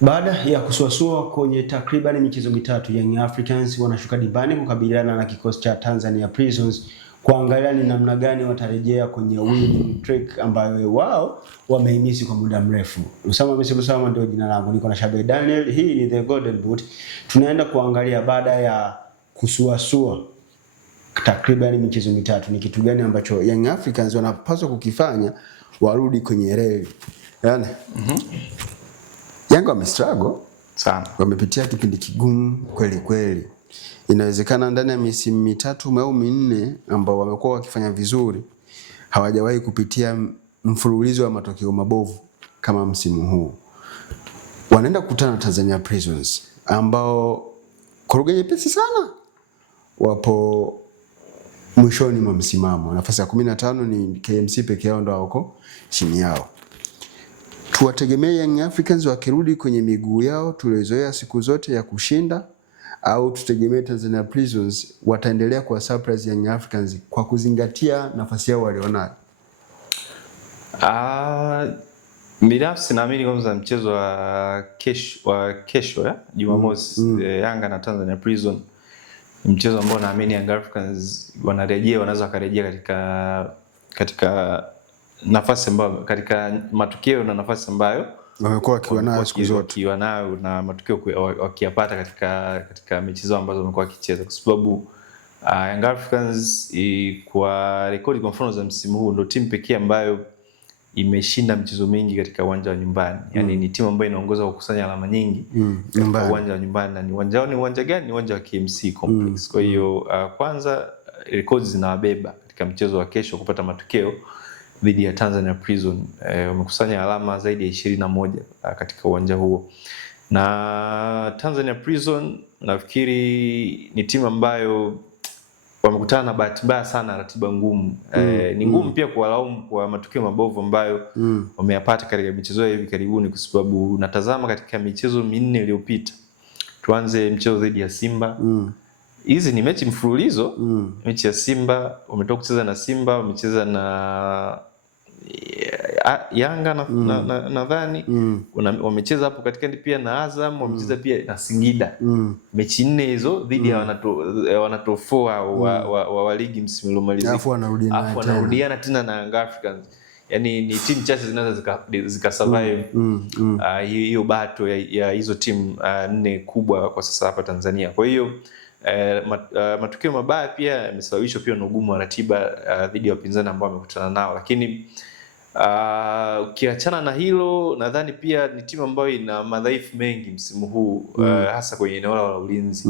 Baada ya kusuasua kwenye takriban michezo mitatu, Young Africans wanashuka dimbani kukabiliana na kikosi cha Tanzania Prisons kuangalia ni namna gani watarejea kwenye winning streak ambayo wao wamehimisi kwa muda mrefu. Usama ndio jina langu, niko na Shabe Daniel, hii ni The Golden Boot. Tunaenda kuangalia baada ya kusuasua takriban michezo mitatu ni kitu gani ambacho Young Africans wanapaswa kukifanya warudi kwenye reli. Yaani Yanga wamestruggle sana. Wamepitia kipindi kigumu kweli kweli. Inawezekana ndani ya misimu mitatu au minne ambao wamekuwa wakifanya vizuri hawajawahi kupitia mfululizo wa matokeo mabovu kama msimu huu. Wanaenda kukutana na Tanzania Prisons ambao kwa nyepesi sana wapo mwishoni mwa msimamo. Nafasi ya 15 ni KMC peke yao ndio wako chini yao. Tuwategemea Young Africans wakirudi kwenye miguu yao tuliozoea siku zote ya kushinda, au tutegemea Tanzania Prisons wataendelea kwa surprise Young Africans kwa kuzingatia nafasi yao walionayo? Binafsi naamini kwanza mchezo wa kesho ya Jumamosi Yanga na Tanzania Prison, mchezo ambao naamini Young Africans wanaweza karejea katika nafasi ambayo katika matukio na nafasi ambayo wamekuwa wakiwa nayo siku zote, na matukio wakiyapata katika michezo ambazo wamekuwa wakicheza, kwa sababu Young Africans kwa rekodi kwa mfano za msimu huu ndio timu pekee ambayo imeshinda michezo mingi katika uwanja wa nyumbani. Yaani ni timu ambayo inaongoza kwa kukusanya alama nyingi katika uwanja wa nyumbani, na ni uwanja gani? Ni uwanja wa KMC Complex. Kwa hiyo kwanza rekodi zinawabeba katika mchezo wa kesho kupata matokeo dhidi ya Tanzania Prison. Wamekusanya alama zaidi ya 21 katika uwanja huo. Na Tanzania Prison nafikiri ni timu ambayo wamekutana na bahati mbaya sana, ratiba ngumu. Ni ngumu pia kuwalaumu kwa matokeo mabovu ambayo wameyapata katika michezo ya hivi karibuni, kwa sababu natazama katika michezo minne iliyopita. Tuanze mchezo dhidi ya Simba. Hizi ni mechi mfululizo. Mechi ya Simba wametoka kucheza na Simba, wamecheza na Yanga nadhani wamecheza hapo katikati pia na Azam, wamecheza pia na Singida. Mechi 4 hizo dhidi ya wanatofoa wa ligi msimu uliomalizika. Alafu wanarudiana tena na Young Africans. Yaani ni timu chache zinaweza zikasurvive hiyo battle ya hizo timu 4 kubwa kwa sasa hapa Tanzania. Kwa hiyo matukio mabaya pia yamesababishwa pia na ugumu wa ratiba dhidi ya wapinzani ambao wamekutana nao, lakini ukiachana na hilo, nadhani pia ni timu ambayo ina madhaifu mengi msimu huu, hasa kwenye eneo la ulinzi.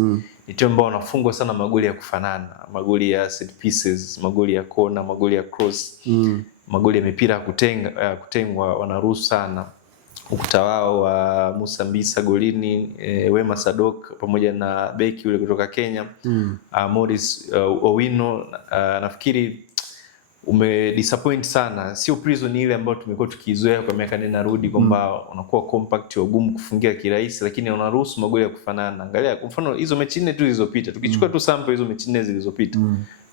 Ni timu ambayo wanafungwa sana magoli ya kufanana, magoli ya set pieces, magoli ya kona, magoli ya cross, magoli ya mipira ya kutengwa wanaruhusu sana. Ukuta wao wa Musa Mbisa golini, Wema Sadok pamoja na beki yule kutoka Kenya, Morris Owino, nafikiri disappoint sana. Sio Prison ile ambayo tumekuwa tukizoea kwa miaka nenda rudi kwamba unakuwa compact, ugumu kufungia kirahisi, lakini unaruhusu magoli ya kufanana. Angalia kwa mfano hizo mechi 4 tu zilizopita, tukichukua tu sample hizo mechi 4 zilizopita,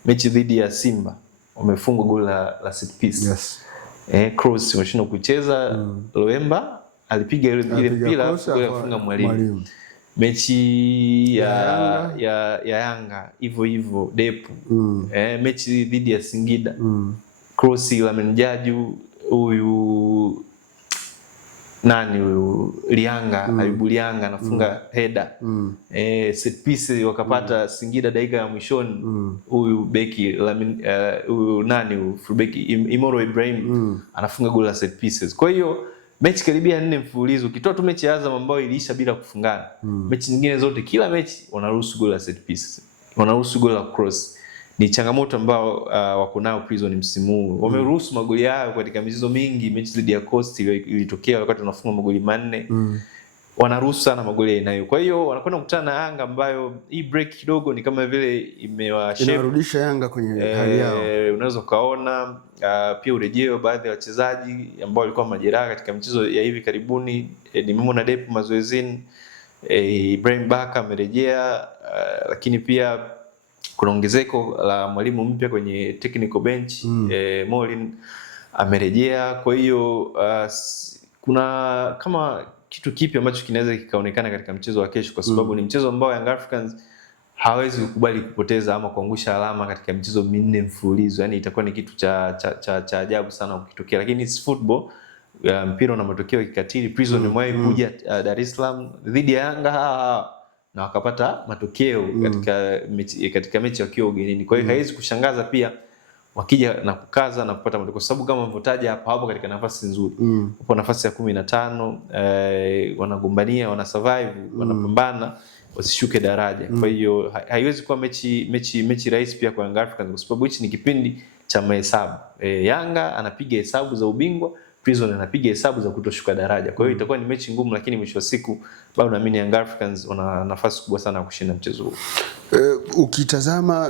mechi dhidi ya Simba wamefunga goli la set piece. Yes. Cross wameshindwa kucheza, Loemba alipiga ile mpira kufunga Mwalimu. Mechi ya Yanga hivyo Depu. Mechi dhidi ya Singida, cross la Menjaju, huyu Lianga, Ayubu Lianga anafunga header. Set piece wakapata Singida dakika ya mwishoni, huyu beki huyu fullback Imoro Ibrahim anafunga goli la set pieces. Kwa hiyo mechi karibia 4 mfululizo, ukitoa tu mechi ya Azam ambayo iliisha bila kufungana, mechi nyingine zote kila mechi wanaruhusu goli la set pieces, wanaruhusu goli la cross. Ni changamoto ambao wako nao Prison msimu huu. Wameruhusu magoli yao katika michezo mingi. Mechi dhidi ya Coast ilitokea wakati wanafunga magoli 4. Wanaruhusu sana magoli ya aina hiyo. Kwa hiyo wanakwenda kukutana na Yanga ambayo hii break kidogo ni kama vile inarudisha Yanga kwenye hali yao. Unaweza kaona pia urejeo baadhi ya wachezaji ambao walikuwa majeraha katika michezo ya hivi karibuni. Nimeona Depu mazoezini, Ibrahim Baka amerejea, lakini pia kuna ongezeko la mwalimu mpya kwenye technical bench. Molin amerejea. Kwa hiyo kuna kama kitu kipi ambacho kinaweza kikaonekana katika mchezo wa kesho, kwa sababu ni mchezo ambao Young Africans hawezi kukubali kupoteza ama kuangusha alama katika michezo minne mfululizo. Yani itakuwa ni kitu cha ajabu sana ukitokea, lakini it's football. Mpira una matokeo kikatili. Prison imewahi kuja Dar es Salaam dhidi ya Yanga na wakapata matokeo katika mechi wakiwa ugenini. Kwa hiyo haiwezi kushangaza pia wakija na kukaza na kupata matokeo, kwa sababu kama mvotaji hapo katika nafasi nzuri. Hapo nafasi ya 15, wanagombania, wana survive, wanapambana wasishuke daraja. Kwa hiyo haiwezi kuwa mechi rahisi pia kwa Young Africans, kwa sababu hichi ni kipindi cha mahesabu. Yanga anapiga hesabu za ubingwa, Prison anapiga hesabu za kutoshuka daraja. Kwa hiyo itakuwa ni mechi ngumu, lakini mwisho wa siku bado naamini Young Africans wana nafasi kubwa sana ya kushinda mchezo huu. Ukitazama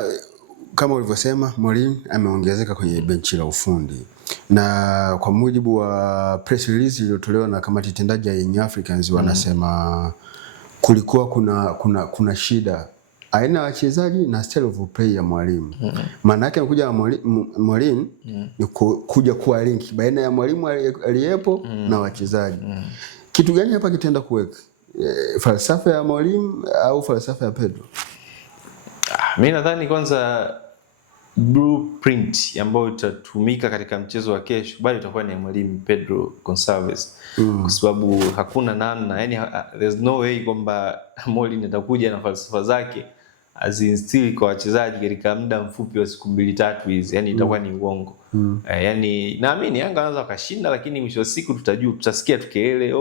kama ulivyosema, Morin ameongezeka kwenye benchi la ufundi, na kwa mujibu wa press release iliyotolewa na kamati tendaji ya Young Africans wanasema kulikuwa kuna shida aina ya wachezaji na style of play ya mwalimu. Maana yake amekuja Morin ni kuja kuwa link baina ya mwalimu aliyepo na wachezaji. Kitu gani hapa kitaenda kuweka? Falsafa ya mwalimu au falsafa ya Pedro? Mimi nadhani kwanza blueprint ambayo itatumika katika mchezo wa kesho bado itakuwa ni ya mwalimu Pedro Gonçalves. Kwa sababu hakuna namna, yani there's no way kwamba Morin atakuja na falsafa zake azinstill kwa wachezaji katika muda mfupi wa siku 2-3 hizi. Yani itakuwa ni uongo. Yani naamini Yanga anaweza wakashinda, lakini mwisho wa siku tutasikia tukelele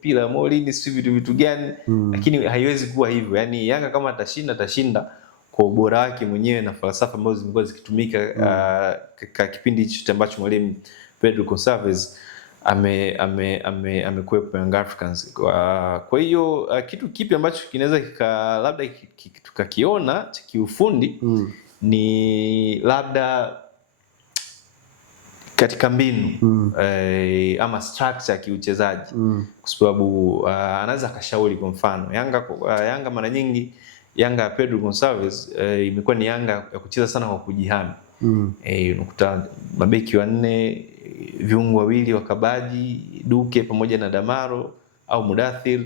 pila Morin si vitu gani, lakini haiwezi kuwa hivyo. Yani Yanga kama atashinda kwa ubora wake mwenyewe na falsafa ambazo zimekuwa zikitumika katika kipindi hicho ambacho mwalimu Pedro Gonçalves amekuwepo Young Africans. Kwa hiyo kitu kipi ambacho kinaweza labda tukakiona cha kiufundi ni labda katika mbinu ama structure ya kiuchezaji, kwa sababu anaweza akashauri. Kwa mfano Yanga mara nyingi, Yanga ya Pedro Gonçalves imekuwa ni Yanga ya kucheza sana kwa kujihami. Unakuta mabeki 4, viungo 2 wakabaji, Duke pamoja na Damaro au Mudathir.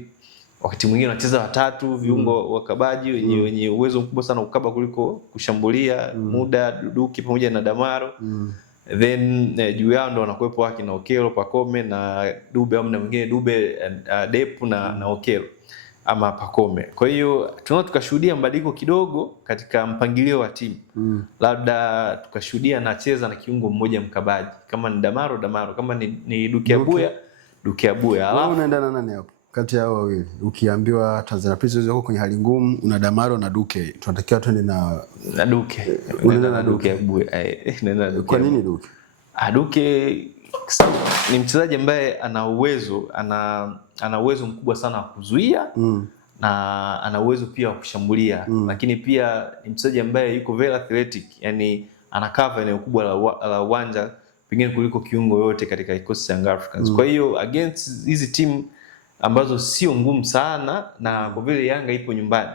Wakati mwingine wanacheza 3 viungo wakabaji wenye uwezo mkubwa sana kukaba kuliko kushambulia, Muda, Duke pamoja na Damaro. Then juu yao ndo wanakuwepo waki na Okelo, Pacome na Dube, au na mwingine Dube, Depu na Okelo ama Pacome. Kwa hiyo tunaona tukashuhudia mabadiliko kidogo katika mpangilio wa timu. Labda tukashuhudia anacheza na kiungo mmoja mkabaji, kama ni Damaro, kama ni Duke Abuya. Alafu unaendana nani hapo kati ya hao wawili? Ukiambiwa Tanzania Prisons wako kwenye hali ngumu, una Damaro na Duke, tunatakiwa twende na Duke. Unaenda na Duke Abuya. Kwa nini Duke? Duke ni mchezaji ambaye ana uwezo mkubwa sana wa kuzuia na ana uwezo pia wa kushambulia, lakini pia ni mchezaji ambaye yuko very athletic, yani ana cover eneo kubwa la uwanja pengine kuliko kiungo yote katika kikosi cha Young Africans. Kwa hiyo against hizi timu ambazo sio ngumu sana, na kwa vile Yanga ipo nyumbani,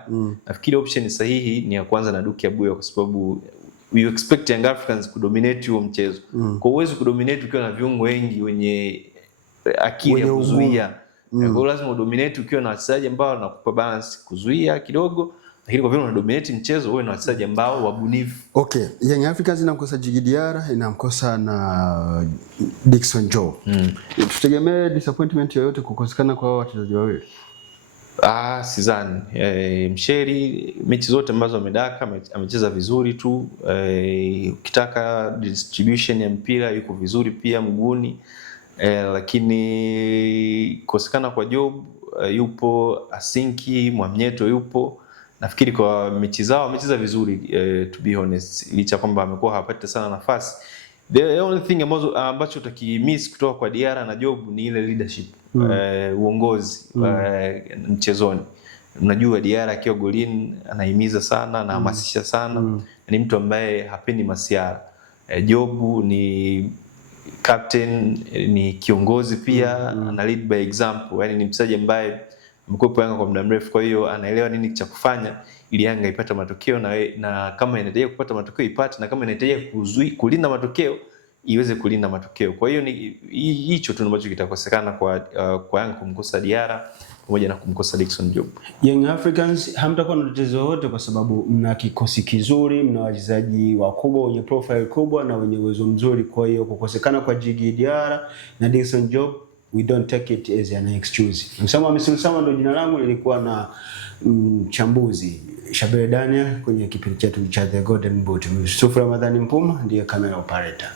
nafikiri option sahihi ni ya kwanza na Duke Abuya, kwa sababu you expect Young Africans kudominate huo mchezo. Kwa uwezo kudominate ukiwa na viungo wengi wenye akili ya kuzuia. Kwa hiyo lazima udominate ukiwa na wachezaji ambao wanakupa balance kuzuia kidogo, lakini kwa vile una dominate mchezo uwe na wachezaji ambao wabunifu. Okay, Young Africans inamkosa Djigui Diarra, inamkosa na Dickson Job. Tutegemee disappointment yoyote kukosekana kwa wachezaji wawili? Sidhani. Msheri mechi zote ambazo amedaka amecheza vizuri tu. Ukitaka distribution ya mpira yuko vizuri pia mguuni. Lakini kosekana kwa Job, yupo Asinki, Mwamnyeto yupo. Nafikiri kwa mechi zao amecheza vizuri, to be honest, licha kwamba amekuwa hapati sana nafasi. The only thing ambacho utakimiss kutoka kwa Diarra na Job ni ile leadership, uongozi mchezoni. Unajua Diarra akiwa golini anahimiza sana, anahamasisha sana, ni mtu ambaye hapendi masiara. Job ni captain, ni kiongozi pia, ana lead by example. Yani ni mchezaji ambaye amekuwa Yanga kwa muda mrefu, kwa hiyo anaelewa nini cha kufanya ili Yanga ipate matokeo, na kama inahitaji kupata matokeo ipate, na kama inahitaji kulinda matokeo iweze kulinda matokeo. Kwa hiyo ni hicho tu ambacho kitakosekana kwa Yanga kumkosa Diarra pamoja na kumkosa Dickson Job. Young Africans hamtakuwa na tatizo lolote kwa sababu mna kikosi kizuri, mna wachezaji wakubwa wenye profile kubwa na wenye uwezo mzuri. Kwa hiyo kukosekana kwa Djigui Diarra na Dickson Job, we don't take it as an excuse. Msama ndo jina langu, nilikuwa na mchambuzi Shabir Daniel kwenye kipindi chetu cha The Golden Boot. Yusuf Ramadhani Mpuma ndiye camera operator.